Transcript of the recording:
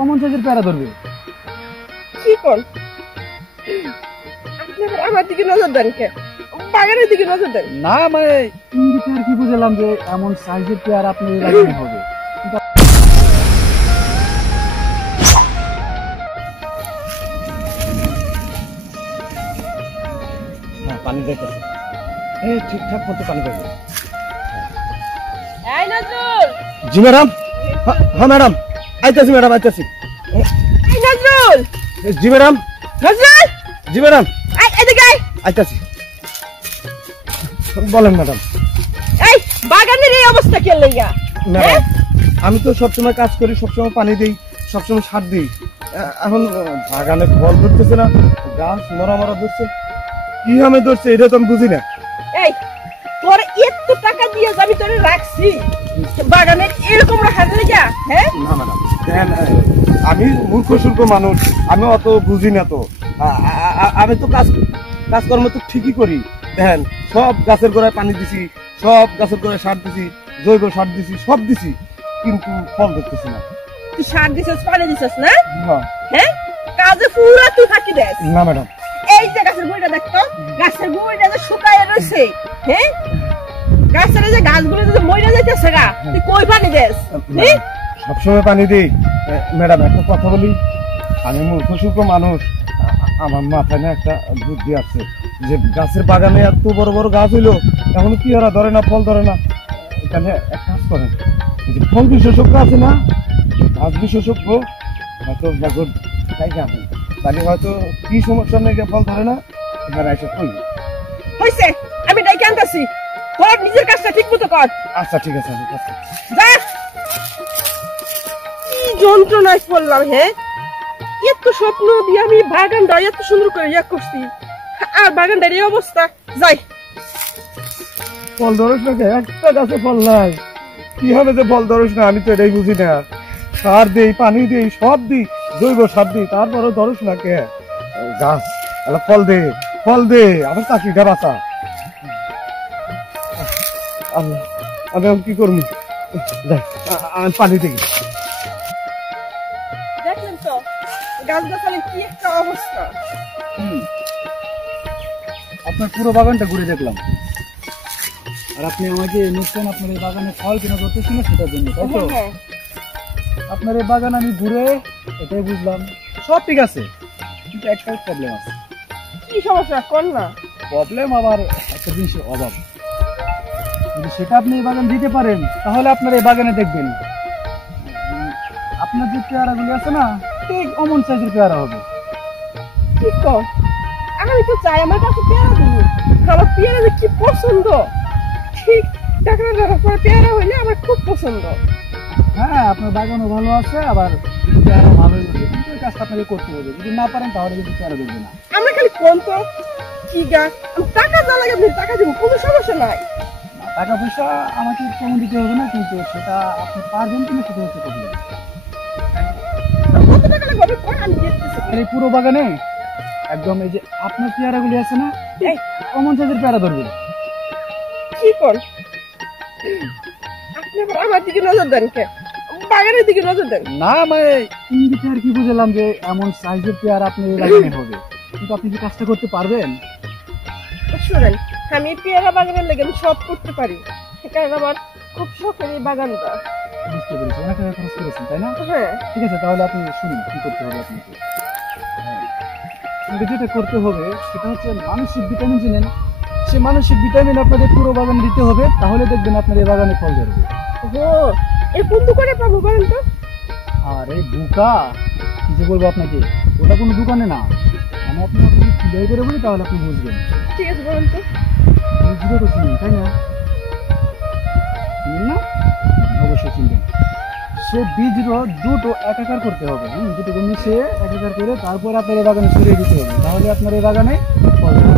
অমন সাইজের পেয়ারা ধরবে। কি কোন আপনি আমার দিকে নজর দেন কে? বাগানের দিকে নজর দেন না, মানে ইঙ্গিতে আর কি বুঝলাম যে এমন সাইজের পেয়ারা আপনি লাগানো হবে। হ্যাঁ, পানি যাইতেছে, ঠিকঠাক মতো পানি যাবে। এই নজরুল। জি ম্যাডাম। হ্যাঁ ম্যাডাম, আইতাছি ম্যাডাম, আইতাছি। এই নজরুল। জি ম্যাডাম। নজরুল। জি ম্যাডাম, এদিকে আয়। আইতাছি। বলেন ম্যাডাম। এই বাগানের এই অবস্থা কে লইয়া? ম্যাডাম, আমি তো সবসময় কাজ করি, সবসময় পানি দিই, সবসময় সার দিই। এখন বাগানে ফল ধরতেছে না, গাছ মরা মরা ধরছে, কি আমি ধরছে এটা তো আমি বুঝি না। এই তোর এত টাকা দিয়ে আমি তোরে রাখছি বাগানে এরকম রাখার লাগা? হ্যাঁ না ম্যাডাম, দেখেন আমি মূর্খ সূর্খ মানুষ, আমি অত বুঝি না তো। আমি তো কাজকর্ম তো ঠিকই করি। দেখেন, সব গাছের গোড়ায় পানি দিছি, সব গাছের গোড়ায় সার দিছি, জৈব সার দিছি, সব দিছি, কিন্তু ফল ধরতেছি না। তুই সার দিছিস, পানি দিছিস না? না। হ্যাঁ, কাজে পুরা তুই ফাঁকি দেস। না ম্যাডাম। এই যে গাছের গুঁড়িটা দেখতো, গাছের গুঁড়িটা যে শুকায় রয়েছে, হ্যাঁ গাছের যে গাছগুলো যে মইরা যাইতেছে গা, তুই কই পানি দেস? সবসময় পানি দিই। ম্যাডাম, একটা কথা বলি, আমি মূর্খ সূর্খ মানুষ, আমার মাথায় না একটা বুদ্ধি আছে যে গাছের বাগানে এত বড় বড় গাছ হইলো, এখন কি ওরা ধরে না, ফল ধরে না। এখানে এক কাজ করেন, যে ফল বিশেষজ্ঞ আছে না, গাছ বিশেষজ্ঞ, হয়তো জায়গা আছে, তাহলে হয়তো কি সমস্যা নেই, ফল ধরে না, এখানে এসে কই হইছে, আমি ডাইকে আনতাছি, তোর নিজের কাজটা ঠিক মতো কর। আচ্ছা ঠিক আছে, আমি কাজ করছি। যা। কি যন্ত্রণায় পড়লাম, হ্যাঁ এত স্বপ্ন দিয়ে আমি বাগানটা এত সুন্দর করে ইয়া করছি, আর বাগানটার এই অবস্থা। যাই, ফল ধরস না, একটা গাছে ফল নাই, কি হবে যে ফল ধরস না, আমি তো এটাই বুঝি না। সার দিই, পানি দিই, সব দিই, জৈব সার দিই, তারপরে ধরস না কে? গাছ ফল দে, ফল দে, আমার চাকরিটা বাঁচা। আল্লাহ, আমি এখন কি করবো? আমি পানি দিই। দেখলেন তো গাছ গাছালির কি একটা অবস্থা। আপনার পুরো বাগানটা ঘুরে দেখলাম, আর আপনি আমাকে নিশ্চয় আপনার এই বাগানে ফল কিনা করতেছি না সেটার জন্য, তাই তো? আপনার এই বাগান আমি ঘুরে এটাই বুঝলাম সব ঠিক আছে, কিন্তু একটা প্রবলেম আছে। কি সমস্যা কোন না? প্রবলেম আবার একটা জিনিসের অভাব। যদি সেটা আপনি এই বাগান দিতে পারেন, তাহলে আপনার এই বাগানে দেখবেন আপনার যে পেয়ারাগুলি আছে না, ঠিক অমন সাইজের পেয়ারা হবে। কি কর, আমি তো চাই আমার কাছে পেয়ারা দিব, আমার পেয়ারা যে কি পছন্দ, ঠিক ডাকনা দেওয়ার পর পেয়ারা হইলে আমার খুব পছন্দ। হ্যাঁ, আপনার বাগানও ভালো আছে, আবার পেয়ারা ভালো হয়েছে, কিন্তু এই কাজটা আপনাকে করতে হবে। যদি না পারেন তাহলে কিন্তু পেয়ারা দেখবে না। আমরা খালি কোন তো কি গাছ, আমি টাকা যা লাগে আপনি টাকা দিব, কোনো সমস্যা নাই। টাকা পয়সা আমাকে কম দিতে হবে না, কিন্তু সেটা আপনি পারবেন কিনা সেটা হচ্ছে প্রবলেম। কত টাকা লাগবে কোন, আমি দেখতেছি। এই পুরো বাগানে একদম এই যে আপনার পেয়ারাগুলি আছে না, এই কমন সাইজের পেয়ারা ধরবে। কি কর, আপনি আবার আমার দিকে নজর দেন কে? বাগানের দিকে নজর দেন। না, মানে ইঙ্গিতে আর কি বুঝলাম যে এমন সাইজের পেয়ারা আপনি এই বাগানে হবে, কিন্তু আপনি কি কাজটা করতে পারবেন? শুনেন, আমি পেয়ারা বাগানের লেগে আমি সব করতে পারি, কারণ আমার খুব শখের এই বাগানটা। বুঝতে পেরেছি, অনেক টাকা খরচ করেছেন তাই না? হ্যাঁ ঠিক আছে, তাহলে আপনি শুনুন কি করতে হবে আপনাকে। আপনাকে যেটা করতে হবে সেটা হচ্ছে মানসিক ভিটামিন, চিনেন? সে মানসিক ভিটামিন আপনাদের পুরো বাগানে দিতে হবে, তাহলে দেখবেন আপনার এই বাগানে ফল ধরবে। ও, এই কোন দোকানে পাবো বলেন তো? আর এই বুকা কি যে বলবো আপনাকে, ওটা কোনো দোকানে না, আমি আপনাকে ক্লিয়ার করে বলি, তাহলে আপনি বুঝবেন। ঠিক আছে বলেন তো। বুঝতে পারছেন তাই না? চিনেন না? অবশ্যই চিনবেন। সে বীজগুলো দুটো একাকার করতে হবে, দুটো মিশিয়ে একাকার করে তারপর আপনার এই বাগানে ছড়িয়ে দিতে হবে, তাহলে আপনার এই বাগানে ফল ধরবে।